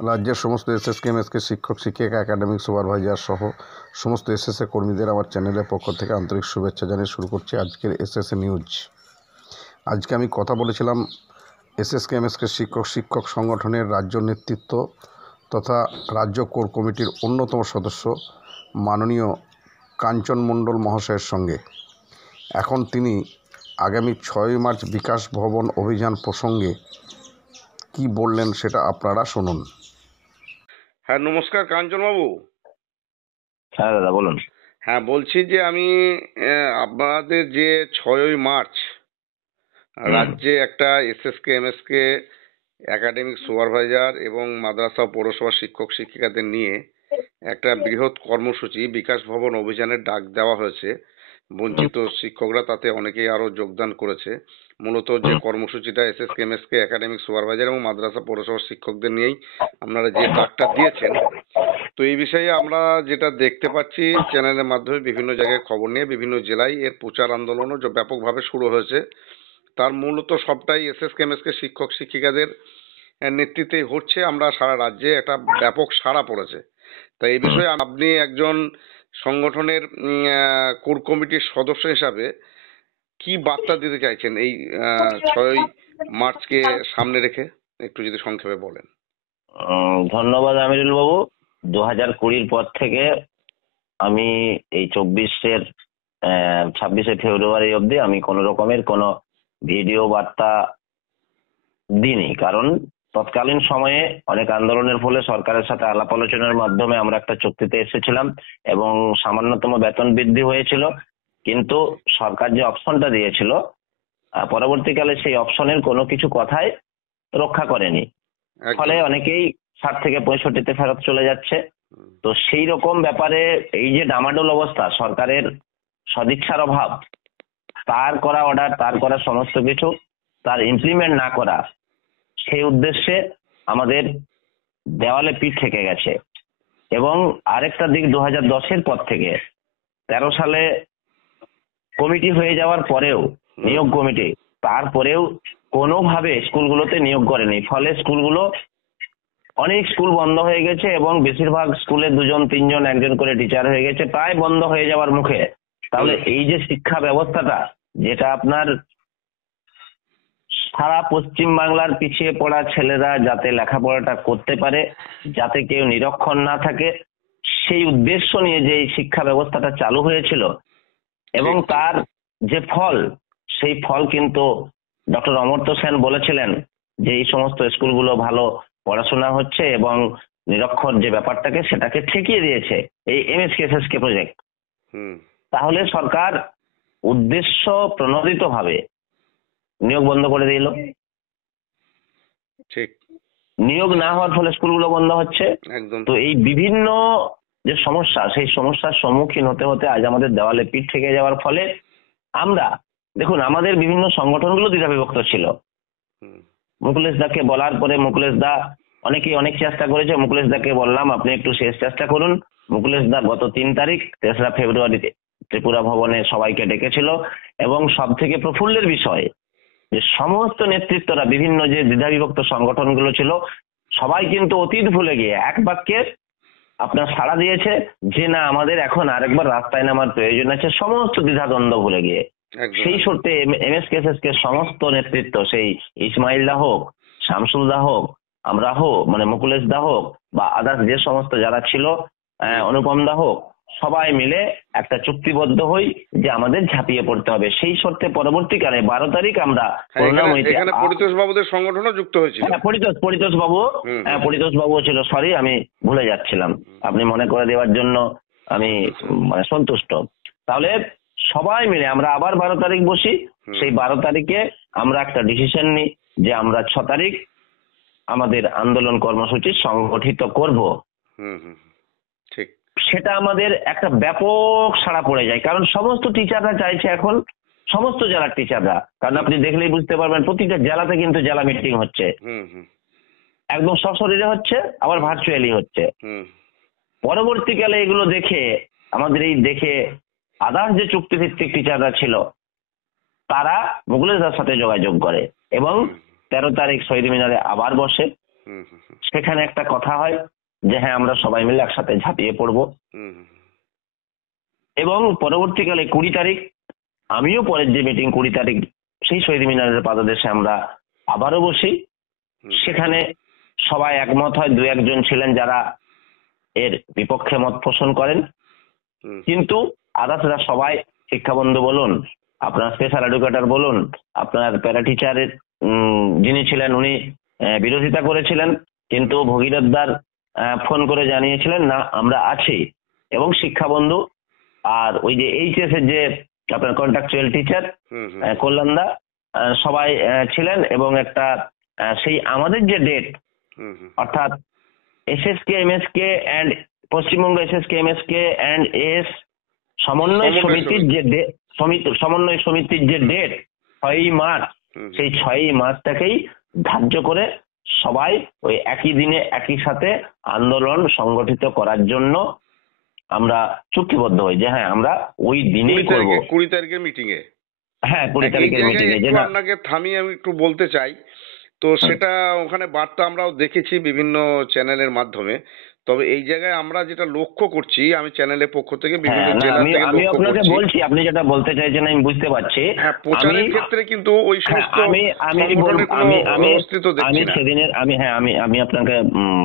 রাজ্যের সমস্ত SSK MSK শিক্ষক শিক্ষিকা একাডেমিক সুপারভাইজার সহ সমস্ত এসএসএ কর্মীদের আমার চ্যানেলের পক্ষ থেকে আন্তরিক শুভেচ্ছা জানিয়ে শুরু করছি আজকের এসএসএ নিউজ। আজকে আমি কথা বলেছিলাম এসএসকে এমএসকে শিক্ষক সংগঠনের রাজ্য নেতৃত্ব তথা রাজ্য কোর কমিটির অন্যতম সদস্য মাননীয় কাঞ্চন মণ্ডল মহাশয়ের সঙ্গে। এখন তিনি আগামী 6 মার্চ বিকাশ ভবন অভিযান প্রসঙ্গে কি বললেন সেটা আপনারা শুনুন। হ্যাঁ, নমস্কার কাঞ্চনবাবু। হ্যাঁ দাদা বলুন। হ্যাঁ, বলছি যে আমি আপনাদের যে 6ই মার্চ রাজ্যে একটা এসএসকে এমএসকে একাডেমিক সুপারভাইজার এবং মাদ্রাসা পৌরসভা শিক্ষক শিক্ষিকাদের নিয়ে একটা বৃহৎ কর্মসূচি বিকাশ ভবন অভিযানের ডাক দেওয়া হয়েছে। বঞ্চিত শিক্ষকরা তাতে অনেকেই আরো যোগদান করেছে। মূলত যে কর্মসূচিটা এসএসকে এমএসকে একাডেমিক সুপারভাইজার এবং মাদ্রাসা পৌরসভা শিক্ষকদের নিয়েই আপনারা যে ডাকটা দিয়েছেন, তো এই বিষয়ে আমরা যেটা দেখতে পাচ্ছি চ্যানেলের মাধ্যমে বিভিন্ন জায়গায় খবর নিয়ে বিভিন্ন জেলায় এর প্রচার আন্দোলনও ব্যাপকভাবে শুরু হয়েছে। তার মূলত সবটাই এসএসকে এমএসকে শিক্ষক শিক্ষিকাদের নেতৃত্বে হচ্ছে। আমরা সারা রাজ্যে একটা ব্যাপক সাড়া পড়েছে। তাই এই বিষয়ে আপনি একজন সংগঠনের কোর কমিটির সদস্য হিসাবে কি বার্তা দিতে চাইছেন এই 6ই মার্চকে সামনে রেখে একটু যদি সংক্ষেপে বলেন। ধন্যবাদ আমিরুল বাবু। 2020 পর থেকে আমি এই 26শে ফেব্রুয়ারি অবধি আমি কোন রকমের কোনো ভিডিও বার্তা দিইনি, কারণ তৎকালীন সময়ে অনেক আন্দোলনের ফলে সরকারের সাথে আলাপ আলোচনার মাধ্যমে আমরা একটা চুক্তিতে এসেছিলাম এবং সামান্যতম বেতন বৃদ্ধি হয়েছিল, কিন্তু সরকার যে অপশনটা দিয়েছিল পরবর্তীকালে সেই অপশনের কোনো কিছু কথাই রক্ষা করেনি। ফলে অনেকেই 60 থেকে 65-তে ফেরত চলে যাচ্ছে। তো সেই রকম ব্যাপারে এই যে ডামাডোল অবস্থা, সরকারের সদিচ্ছার অভাব, তার করা অর্ডার, তার করা সমস্ত কিছু তার ইমপ্লিমেন্ট না করা, সেই উদ্দেশ্যে আমাদের দেওয়ালে পিঠ থেকে গেছে। এবং আরেকটা দিক, 2010-এর পর থেকে 13 সালে কমিটি হয়ে যাওয়ার পরেও, নিয়োগ কমিটি, তারপরেও কোনোভাবে স্কুলগুলোতে নিয়োগ করেনি। ফলে স্কুলগুলো, অনেক স্কুল বন্ধ হয়ে গেছে এবং বেশিরভাগ স্কুলে 2-3 জন 1 জন করে টিচার হয়ে গেছে, প্রায় বন্ধ হয়ে যাওয়ার মুখে। তাহলে এই যে শিক্ষা ব্যবস্থাটা, যেটা আপনার সারা পশ্চিম বাংলার পিছিয়ে পড়া ছেলেরা যাতে লেখাপড়াটা করতে পারে, যাতে কেউ নিরক্ষর না থাকে, সেই উদ্দেশ্য নিয়ে যে এই শিক্ষা ব্যবস্থাটা চালু হয়েছিল এবং তার যে ফল, সেই ফল কিন্তু ডক্টর অমর্ত্য সেন বলেছিলেন যে এই সমস্ত স্কুলগুলো ভালো পড়াশোনা হচ্ছে এবং নিরক্ষর যে ব্যাপারটাকে সেটাকে ঠেকিয়ে দিয়েছে এই এমএসকে এসএসকে প্রজেক্ট। তাহলে সরকার উদ্দেশ্য প্রণোদিত ভাবে নিয়োগ বন্ধ করে দিল। ঠিক, নিয়োগ না হওয়ার ফলে স্কুলগুলো বন্ধ হচ্ছে। তো এই বিভিন্ন যে সমস্যা, সেই সমস্যার সম্মুখীন হতে হতে আজ আমাদের দেওয়ালে পিঠ থেকে যাওয়ার ফলে আমরা, দেখুন, আমাদের বিভিন্ন সংগঠনগুলো দ্বিধাবিভক্ত ছিল। মুকুলেশ দাকে বলার পরে মুকুলেশ দা, অনেকেই অনেক চেষ্টা করেছে, মুকুলেশ দাকে বললাম আপনি একটু শেষ চেষ্টা করুন। মুকুলেশ দা গত 3 তারিখ 3রা ফেব্রুয়ারিতে ত্রিপুরা ভবনে সবাইকে ডেকেছিল এবং সব থেকে প্রফুল্লের বিষয় যে সমস্ত নেতৃত্বরা, বিভিন্ন যে দ্বিধাবিভক্ত সংগঠনগুলো ছিল, সবাই কিন্তু অতীত ভুলে গিয়ে এক বাক্যে আপনার সাড়া দিয়েছে যে না, আমাদের এখন আরেকবার রাস্তায় নামার প্রয়োজন আছে, সমস্ত দ্বিধাদ্বন্দ্ব ভুলে গিয়ে। সেই সূত্রে এমএসকে এসএসকে সমস্ত নেতৃত্ব, সেই ইসমাইল দা হোক, শামসুল দা হোক, আমরা হোক, মানে মুকুলেশ দা হোক বা আদার্স যে সমস্ত যারা ছিল, অনুপম দা হোক, সবাই মিলে একটা চুক্তিবদ্ধ হই যে আমাদের ঝাঁপিয়ে পড়তে হবে। সেই শর্তে পরবর্তীকালে 12 তারিখ আমরা পরিতোষ বাবুদের সংগঠনও যুক্ত হয়েছিল। পরিতোষ বাবু ছিল, সরি আমি ভুলে যাচ্ছিলাম, আপনি মনে করে দেওয়ার জন্য আমি মানে সন্তুষ্ট। তাহলে সবাই মিলে আমরা আবার 12 তারিখ বসি। সেই 12 তারিখে আমরা একটা ডিসিশন নিই যে আমরা 6 তারিখ আমাদের আন্দোলন কর্মসূচি সংগঠিত করব। ঠিক, সেটা আমাদের একটা ব্যাপক সাড়া পড়ে যায়, কারণ সমস্ত টিচাররা চাইছে এখন, সমস্ত জেলার টিচাররা, কারণ আপনি দেখলেই বুঝতে পারবেন প্রতিটা জেলাতে কিন্তু জেলা মিটিং হচ্ছে, একদম সশরীরে হচ্ছে, আবার ভার্চুয়ালি হচ্ছে। পরবর্তীকালে এগুলো দেখে, আমাদের এই দেখে আদার্স যে চুক্তিভিত্তিক টিচাররা ছিল তারা মুকুলেশ দার সাথে যোগাযোগ করে এবং 13 তারিখ শহীদ মিনারে আবার বসে হুম হুম হুম সেখানে একটা কথা হয় যে হ্যাঁ আমরা সবাই মিলে একসাথে ঝাঁপিয়ে পড়বো। হুম হুম এবং পরবর্তীকালে 20 তারিখ আমিও পরের যে মিটিং 20 তারিখ সেই শহীদ মিনারের পাদদেশে আমরা আবারও বসি। হুম সেখানে সবাই একমত হয়, দু একজন ছিলেন যারা এর বিপক্ষে মত পোষণ করেন, হুম কিন্তু আদার্সরা সবাই, শিক্ষাবন্ধু বলুন, আপনার স্পেশাল এডুকেটর বলুন, আপনার প্যারা টিচারের যিনি ছিলেন উনি বিরোধিতা করেছিলেন, কিন্তু ভগীরথদার ফোন করে জানিয়েছিলেন না আমরা আছি। এবং শিক্ষাবন্ধু আর ওই যে এইচএস এর যে আপনার কন্ট্রাকচুয়াল টিচার হুম হুম কল্যাণদা সবাই ছিলেন। এবং একটা সেই আমাদের যে ডেট, হুম হুম অর্থাৎ SSK MSK and Paschimbanga SSK MSK and S সমন্বয় সমিতির যে সমন্বয় সমিতির যে ডেট 6ই মার্চ, হুম সেই 6ই মার্চটাকেই ধার্য করে সবাই ওই একই দিনে একই সাথে আন্দোলন সংগঠিত করার জন্য আমরা চুক্তিবদ্ধ হই যে হ্যাঁ আমরা ওই দিনেই করব। 20 তারিখের মিটিং এ। হ্যাঁ, 20 এই তারিখের জায়গায় মিটিং এ যে একটু না। আপনাকে থামিয়ে আমি একটু বলতে চাই। তো হুম। সেটা ওখানে বার্তা আমরাও দেখেছি বিভিন্ন চ্যানেলের মাধ্যমে। তবে এই জায়গায় আমরা যেটা লক্ষ্য করছি, আমি চ্যানেলের পক্ষ থেকে বিভিন্ন হ্যাঁ, না জেলা আমি থেকে আমি লক্ষ্য আপনাকে করছি। বলছি, আপনি যেটা বলতে চাইছেন আমি বুঝতে পারছি। হ্যাঁ, আমি প্রচারের ক্ষেত্রে কিন্তু ওই হ্যাঁ সমস্ত আমি আমি সংগঠনের কোনো আমি আমি অস্তিত্ব আমি দেখছি না। সেদিনের আমি হ্যাঁ আমি আমি আপনাকে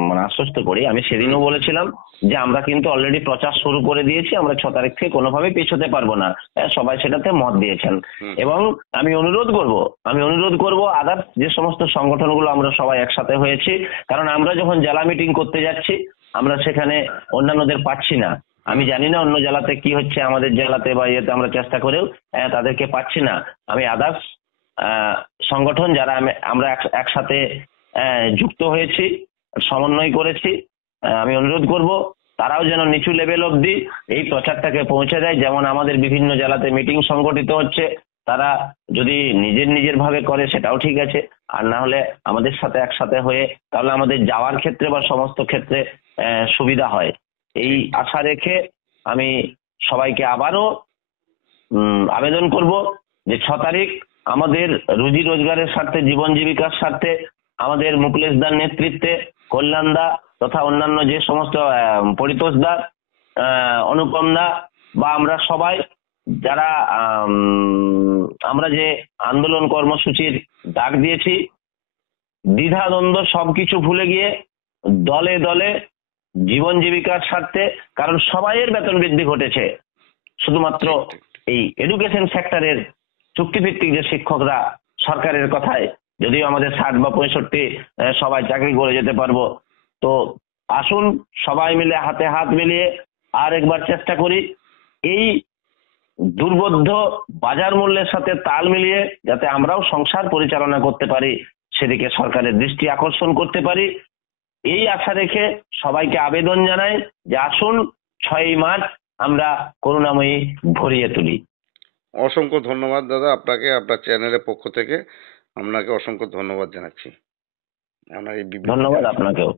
মানে আশ্বস্ত করি, আমি সেদিনও হুম বলেছিলাম যে আমরা কিন্তু অলরেডি প্রচার শুরু করে দিয়েছি, আমরা 6 তারিখ থেকে কোনোভাবেই পেছোতে পারবো না। সবাই সেটাতে মত দিয়েছেন। হুম এবং আমি অনুরোধ করব আদার্স যে সমস্ত সংগঠনগুলো আমরা সবাই একসাথে হয়েছি, কারণ আমরা যখন জেলা মিটিং করতে যাচ্ছি আমরা সেখানে অন্যান্যদের পাচ্ছি না। আমি জানি না অন্য জেলাতে কি হচ্ছে, আমাদের জেলাতে বা ইয়েতে আমরা চেষ্টা করেও তাদেরকে পাচ্ছি না। আমি আদার্স সংগঠন যারা আমরা একসাথে যুক্ত হয়েছি, সমন্বয় করেছি, আমি অনুরোধ করব তারাও যেন নিচু লেভেল অবধি এই প্রচারটাকে পৌঁছে দেয়। যেমন আমাদের বিভিন্ন জেলাতে মিটিং সংগঠিত হচ্ছে, তারা যদি নিজের ভাবে করে সেটাও ঠিক আছে, আর না হলে আমাদের সাথে একসাথে হয়ে তাহলে আমাদের যাওয়ার ক্ষেত্রে বা সমস্ত ক্ষেত্রে সুবিধা হয়। এই ঠিক ঠিক। আশা রেখে আমি সবাইকে আবারও আবেদন করব যে 6 তারিখ আমাদের রুজি রোজগারের স্বার্থে, জীবন জীবিকার স্বার্থে আমাদের মুকুলেশদার নেতৃত্বে কল্যাণদা তথা অন্যান্য যে সমস্ত পরিতোষদা, অনুপমদা বা আমরা সবাই যারা আমরা যে আন্দোলন কর্মসূচির ডাক দিয়েছি, দ্বিধাদ্বন্দ্ব সবকিছু ভুলে গিয়ে দলে দলে জীবন জীবিকার স্বার্থে, কারণ সবাইয়ের বেতন বৃদ্ধি ঘটেছে, শুধুমাত্র ঠিক ঠিক। এই এডুকেশন সেক্টরের চুক্তিভিত্তিক যে শিক্ষকরা সরকারের কথায় যদিও আমাদের 60 বা 65 সবাই চাকরি করে যেতে পারবো। তো আসুন সবাই মিলে হাতে হাত মিলিয়ে আর একবার চেষ্টা করি এই দুর্বোধ্য বাজার মূল্যের সাথে তাল মিলিয়ে যাতে আমরাও সংসার পরিচালনা করতে পারি, সেদিকে সরকারের দৃষ্টি আকর্ষণ করতে পারি। এই আশা রেখে সবাইকে আবেদন জানাই যে আসুন 6ই মার্চ আমরা করুণাময়ী ভরিয়ে তুলি। অসংখ্য ধন্যবাদ দাদা আপনাকে, আপনার চ্যানেলের পক্ষ থেকে আপনাকে অসংখ্য ধন্যবাদ জানাচ্ছি আপনার এই বিবৃতি ধন্যবাদ দেওয়ার জন্য। আপনাকেও।